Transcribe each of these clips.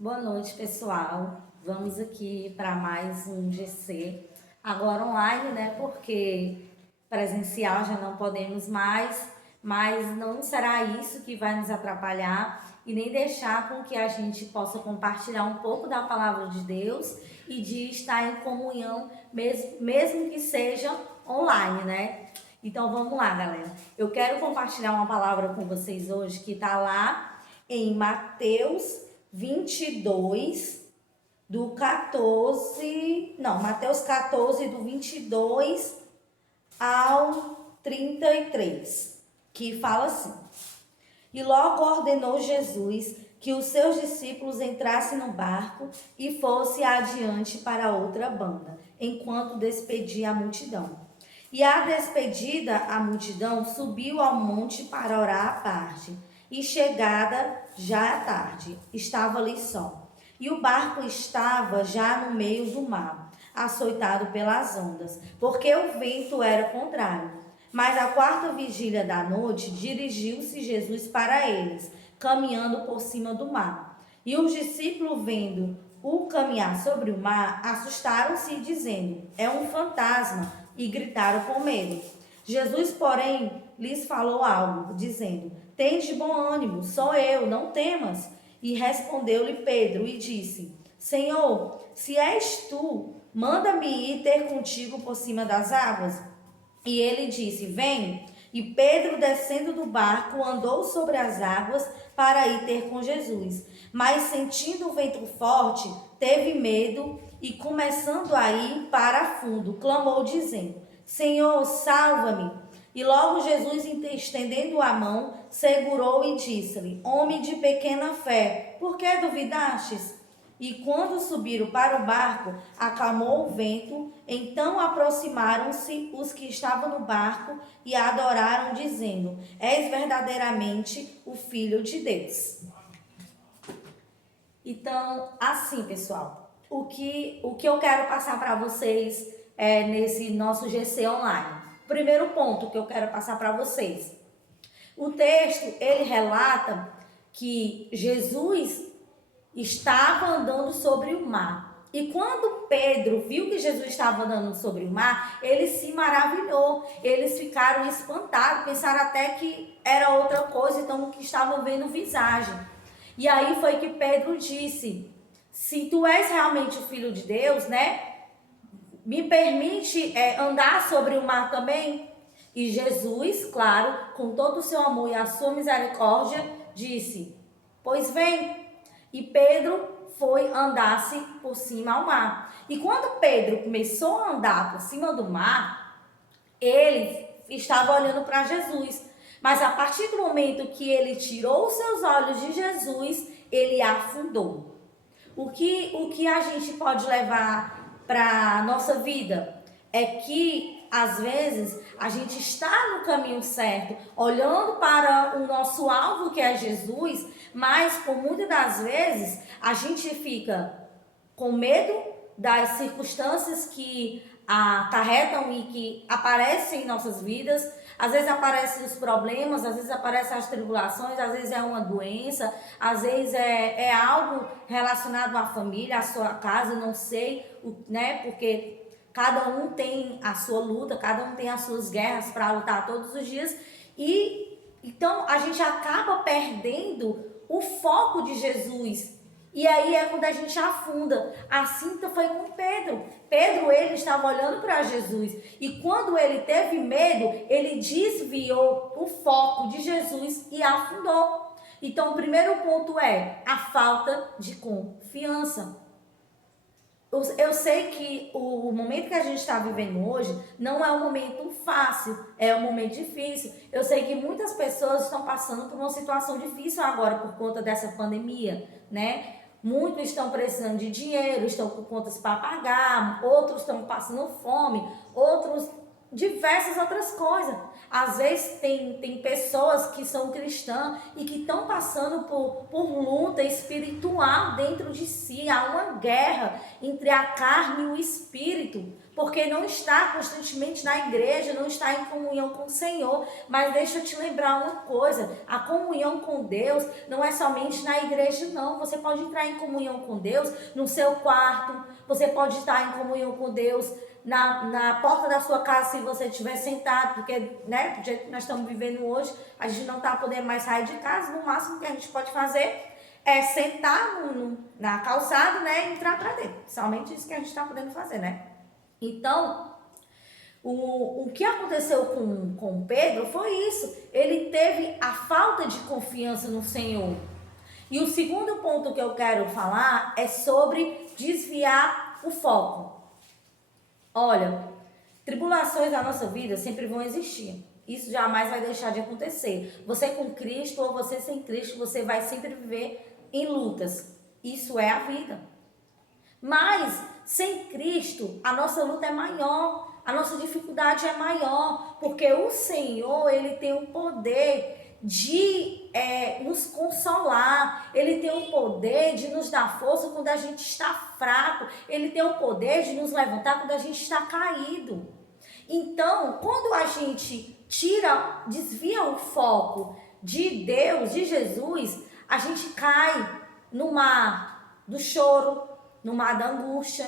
Boa noite, pessoal. Vamos aqui para mais um GC. Agora online, né? Porque presencial já não podemos mais, mas não será isso que vai nos atrapalhar e nem deixar com que a gente possa compartilhar um pouco da palavra de Deus e de estar em comunhão, mesmo que seja online, né? Então vamos lá, galera. Eu quero compartilhar uma palavra com vocês hoje que está lá em Mateus 22, do 14, não, Mateus 14, do 22 ao 33, que fala assim: E logo ordenou Jesus que os seus discípulos entrassem no barco e fosse adiante para outra banda, enquanto despedia a multidão. E a despedida, a multidão subiu ao monte para orar à parte. E chegada já à tarde, estava ali só. E o barco estava já no meio do mar, açoitado pelas ondas, porque o vento era contrário. Mas à quarta vigília da noite, dirigiu-se Jesus para eles, caminhando por cima do mar. E os discípulos, vendo o caminhar sobre o mar, assustaram-se, dizendo: É um fantasma, e gritaram com medo. Jesus, porém, lhes falou algo, dizendo: Tende bom ânimo, sou eu, não temas. E respondeu-lhe Pedro e disse: Senhor, se és tu, manda-me ir ter contigo por cima das águas. E ele disse: Vem. E Pedro, descendo do barco, andou sobre as águas para ir ter com Jesus. Mas, sentindo o vento forte, teve medo e, começando a ir para fundo, clamou, dizendo: Senhor, salva-me. E logo Jesus, estendendo a mão, segurou e disse-lhe: Homem de pequena fé, por que duvidastes? E quando subiram para o barco, acalmou o vento. Então aproximaram-se os que estavam no barco e adoraram, dizendo: És verdadeiramente o Filho de Deus. Então, assim, pessoal, o que eu quero passar para vocês nesse nosso GC online. Primeiro ponto que eu quero passar para vocês. O texto, ele relata que Jesus estava andando sobre o mar. E quando Pedro viu que Jesus estava andando sobre o mar, ele se maravilhou. Eles ficaram espantados, pensaram até que era outra coisa, então que estavam vendo visagem. E aí foi que Pedro disse: Se tu és realmente o Filho de Deus, né? Me permite andar sobre o mar também? E Jesus, claro, com todo o seu amor e a sua misericórdia, disse: Pois vem. E Pedro foi andar-se por cima ao mar. E quando Pedro começou a andar por cima do mar, ele estava olhando para Jesus. Mas a partir do momento que ele tirou os seus olhos de Jesus, ele afundou. O que a gente pode levar para a nossa vida é que, às vezes, a gente está no caminho certo, olhando para o nosso alvo, que é Jesus, mas, por muitas das vezes, a gente fica com medo das circunstâncias que acarretam e que aparecem em nossas vidas. Às vezes aparecem os problemas, às vezes aparecem as tribulações, às vezes é uma doença, às vezes é algo relacionado à família, à sua casa, não sei, né? Porque cada um tem a sua luta, cada um tem as suas guerras para lutar todos os dias. E então a gente acaba perdendo o foco de Jesus. E aí é quando a gente afunda. Assim foi com Pedro. Pedro, ele estava olhando para Jesus. E quando ele teve medo, ele desviou o foco de Jesus e afundou. Então, o primeiro ponto é a falta de confiança. Eu sei que o momento que a gente está vivendo hoje não é um momento fácil, é um momento difícil. Eu sei que muitas pessoas estão passando por uma situação difícil agora por conta dessa pandemia, né? Muitos estão precisando de dinheiro, estão com contas para pagar, outros estão passando fome, outros diversas outras coisas. Às vezes tem pessoas que são cristãs e que estão passando por luta espiritual dentro de si. Há uma guerra entre a carne e o espírito, porque não está constantemente na igreja, não está em comunhão com o Senhor. Mas deixa eu te lembrar uma coisa, a comunhão com Deus não é somente na igreja, não. Você pode entrar em comunhão com Deus no seu quarto, você pode estar em comunhão com Deus na porta da sua casa, se você estiver sentado, porque, né, do jeito que nós estamos vivendo hoje, a gente não está podendo mais sair de casa. No máximo que a gente pode fazer é sentar na calçada, né, e entrar para dentro. Somente isso que a gente está podendo fazer, né? Então, o que aconteceu com Pedro foi isso. Ele teve a falta de confiança no Senhor. E o segundo ponto que eu quero falar é sobre desviar o foco. Olha, tribulações na nossa vida sempre vão existir. Isso jamais vai deixar de acontecer. Você com Cristo ou você sem Cristo, você vai sempre viver em lutas. Isso é a vida. Mas sem Cristo, a nossa luta é maior, a nossa dificuldade é maior, porque o Senhor, Ele tem o poder de nos consolar, Ele tem o poder de nos dar força quando a gente está fraco, Ele tem o poder de nos levantar quando a gente está caído. Então, quando a gente desvia o foco de Deus, de Jesus, a gente cai no mar do choro, no mar da angústia,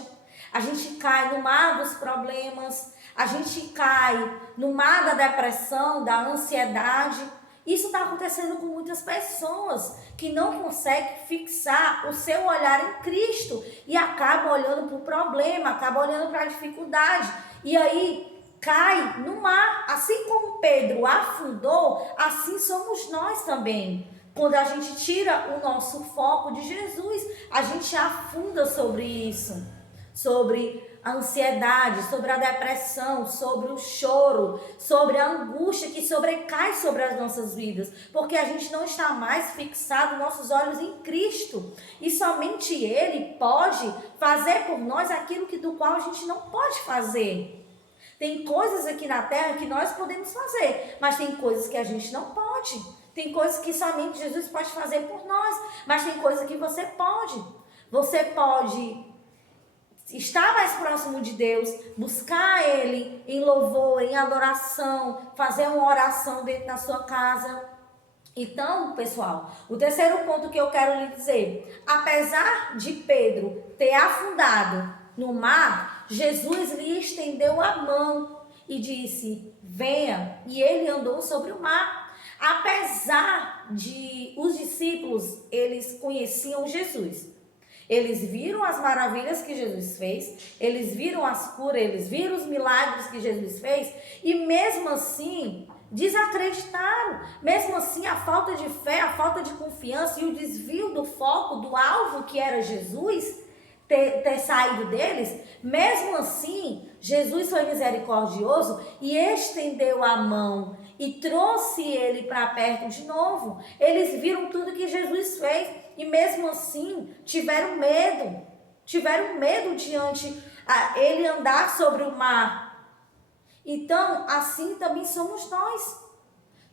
a gente cai no mar dos problemas, a gente cai no mar da depressão, da ansiedade. Isso está acontecendo com muitas pessoas que não conseguem fixar o seu olhar em Cristo e acabam olhando para o problema, acabam olhando para a dificuldade e aí cai no mar. Assim como Pedro afundou, assim somos nós também. Quando a gente tira o nosso foco de Jesus, a gente afunda sobre isso, sobre a ansiedade, sobre a depressão, sobre o choro, sobre a angústia que sobrecai sobre as nossas vidas, porque a gente não está mais fixado nossos olhos em Cristo, e somente Ele pode fazer por nós aquilo do qual a gente não pode fazer. Tem coisas aqui na terra que nós podemos fazer, mas tem coisas que a gente não pode. Tem coisas que somente Jesus pode fazer por nós, mas tem coisas que você pode. Você pode estar mais próximo de Deus, buscar Ele em louvor, em adoração, fazer uma oração dentro da sua casa. Então, pessoal, o terceiro ponto que eu quero lhe dizer, apesar de Pedro ter afundado no mar, Jesus lhe estendeu a mão e disse, venha, e ele andou sobre o mar. Apesar de os discípulos, eles conheciam Jesus. Eles viram as maravilhas que Jesus fez, eles viram as curas, eles viram os milagres que Jesus fez, e mesmo assim desacreditaram. Mesmo assim, a falta de fé, a falta de confiança e o desvio do foco do alvo que era Jesus ter saído deles, mesmo assim, Jesus foi misericordioso e estendeu a mão e trouxe ele para perto de novo. Eles viram tudo que Jesus fez e mesmo assim tiveram medo diante ele andar sobre o mar. Então, assim também somos nós.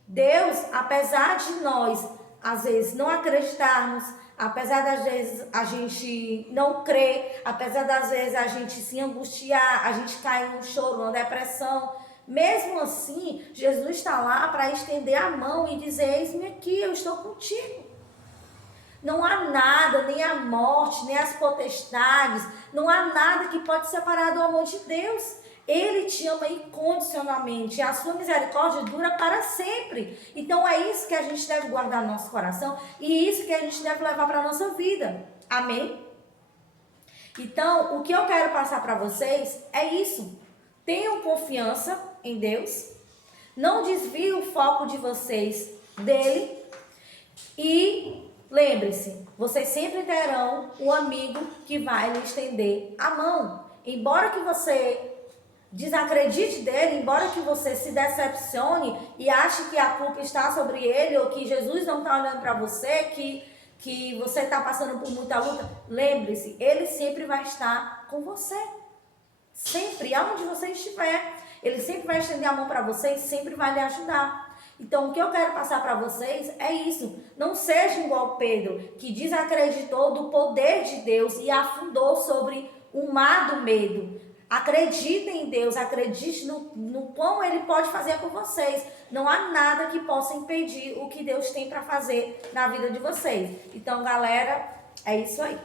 Deus, apesar de nós, às vezes, não acreditarmos, apesar das vezes a gente não crer, apesar das vezes a gente se angustiar, a gente cair num choro, numa depressão, mesmo assim, Jesus está lá para estender a mão e dizer, eis-me aqui, eu estou contigo. Não há nada, nem a morte, nem as potestades, não há nada que pode separar do amor de Deus. Ele te ama incondicionalmente, a sua misericórdia dura para sempre. Então é isso que a gente deve guardar no nosso coração e isso que a gente deve levar para a nossa vida. Amém? Então, o que eu quero passar para vocês é isso. Tenham confiança em Deus, não desvie o foco de vocês dele e lembre-se, vocês sempre terão um amigo que vai lhe estender a mão. Embora que você desacredite dele, embora que você se decepcione e ache que a culpa está sobre ele ou que Jesus não está olhando para você, que você está passando por muita luta, lembre-se, ele sempre vai estar com você. Sempre, aonde você estiver, ele sempre vai estender a mão para você e sempre vai lhe ajudar. Então, o que eu quero passar para vocês é isso. Não seja igual Pedro, que desacreditou do poder de Deus e afundou sobre o mar do medo. Acreditem em Deus, acredite no quão Ele pode fazer por vocês. Não há nada que possa impedir o que Deus tem para fazer na vida de vocês. Então, galera, é isso aí.